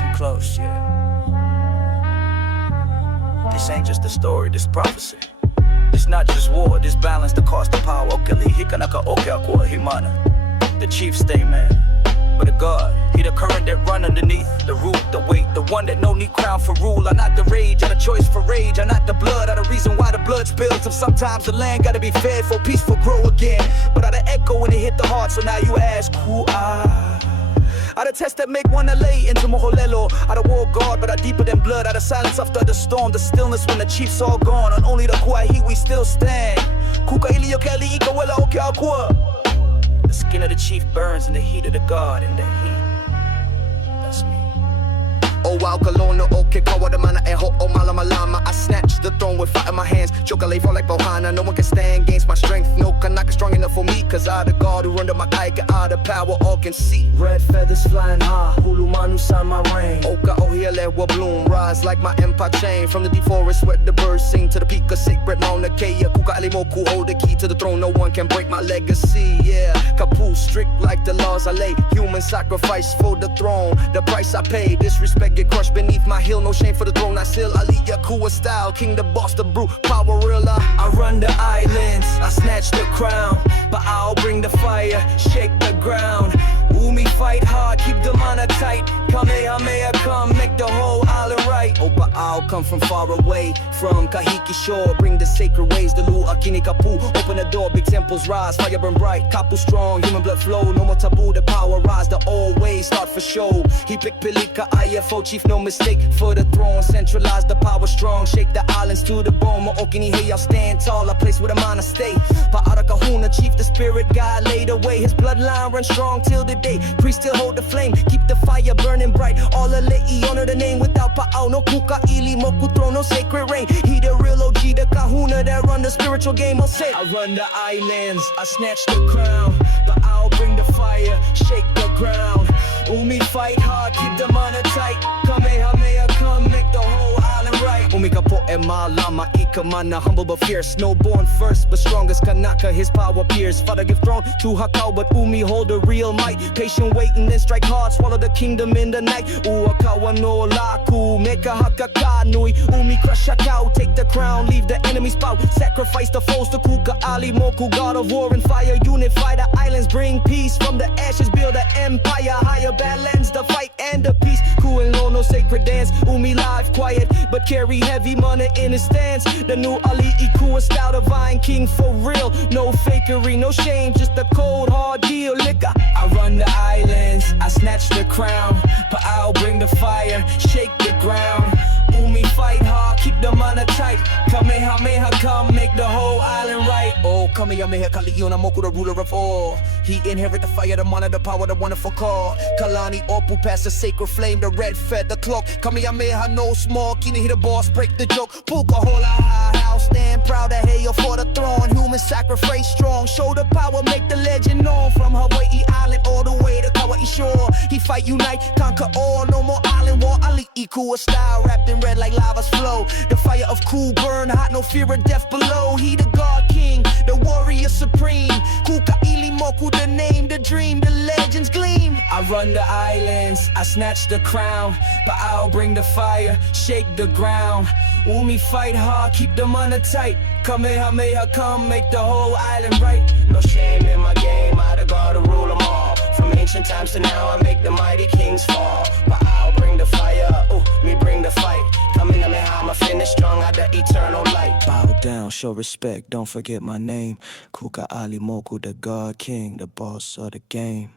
Listen close, yeah. This ain't just a story, this prophecy. It's not just war, this balance, the cost of power. Okeli, kanaka, akua, himana. The chief stay man, but the God, he the current that run underneath, the root, the weight, the one that no need crown for rule. I not the rage, I the choice for rage. I not the blood, I the reason why the blood spills. And sometimes the land gotta be fed for peaceful grow again. But I the echo when it hit the heart, so now you ask who I the test that make one lay into moʻolelo. I the war God, but I deeper than blood. I the silence after the storm, the stillness when the chief's all gone. And only the kuahiwi still stand. Kūkāʻilimoku, aliʻi, wela, akua. The skin of the chief burns in the heat of the God, in the heat. That's me. O Aukalono, o ke kawa de mana e ho o malamalama. I snatch the throne with fire in my hands. Chocolate fall like Bohana. No one can stand against my strength. No kanaka strong enough for me. Cause I the God who under my kaika, I the power all can see. Red feathers flying high, hulu manu sign my reign. Oka ohiele will bloom, rise like my empire chain. From the deep forest where the birds sing to the peak of sacred Mauna Kea. Kūkāʻilimoku hold the key to the throne. No one can break my legacy. Yeah, Kapu strict like the laws I lay. Human sacrifice for the throne. The price I pay. Disrespect get crushed beneath my heel. No shame for the throne. I still aliʻi, akua style. King the boss, the brute, power real. I run the islands, I snatch the crown. But I'll bring the fire, shake the ground. Umi fight hard, keep the mana tight. Kamehameha come, make the whole island right. Opa, I'll come from far away, from Kahiki shore. Bring the sacred ways, the lua kini kapu. Open the door, big temples rise, fire burn bright. Kapu strong, human blood flow. No more taboo, the power rise. The old ways start for show. He picked Pilika, IFO chief, no mistake for the throne. Centralize the power strong, shake the islands to the bone. Mo'okini, hey, I'll stand tall, a place where the mana stay. Pa'ara kahuna, chief, the spirit guide laid away. His bloodline runs strong till the day. Priest still hold the flame, keep the fire burning bright. All aliʻi, honor the name without pa'au. No Kūkāʻilimoku, throne, no sacred rain. He the real OG, the kahuna that run the spiritual game. I'll say I run the islands, I snatch the crown. But I'll bring the fire, shake the ground. Umi fight hard, keep the mana tight. Kamehameha come, make the whole island right. Umi ka po'e mālama i ka mana, humble but fierce. No born first, but strongest kanaka, his power appears. Father give throne to Hakau, but Umi hold the real might. Patient waiting, then strike hard, swallow the kingdom in the night. Uakawa no laku, Mecha hakaka nui. Umi crush Hakau, take the crown, leave the enemy's spout. Sacrifice the foes to Kūkāʻilimoku, God of war and fire. Unify the islands, bring peace from the ashes, build an empire. Higher balance, the fight and the peace. Kumu, no sacred dance. Umi live quiet, but carry heavy money in his stance. The new aliʻi, kua style, divine king for real. No fakery, no shame, just a cold hard deal. Liquor. I run the islands, I snatch the crown. But I'll bring the fire, shake the ground. Umi fight hard, keep the mana tight. Kamehameha come, make the whole island right. Oh, Kamehameha Kaliʻimoku, the ruler of all. He inherit the fire, the mana, the power, the wonderful call. Kalani Opu past the sacred flame, the red fed, the cloak. Kamehameha no small, Kini hit the boss, break the joke. Puka hola high house, stand proud to hail for the throne. Human sacrifice strong, show the power, make the legend known. From Hawaii Island all the way to Kauai shore. He fight, unite, conquer all, no more island war. Aliʻi, kua style, wrapped in red like lava's flow. The fire of Ku burn hot, no fear of death below. He the God King, the warrior supreme. Kūkāʻilimoku, the name, the dream, the legends gleam. I run the islands, I snatch the crown. But I'll bring the fire, shake the ground. Umi fight hard, keep the mana tight. Kamehameha come, make the whole island right. No shame in my game, I the God who rule them all. From ancient times to now, I make the mighty kings fall. But I'll bring the fire, me bring the fight. Kamehameha, I'ma finish strong out the eternal light. Bow down, show respect, don't forget my name. Kūkāʻilimoku, the God King, the boss of the game.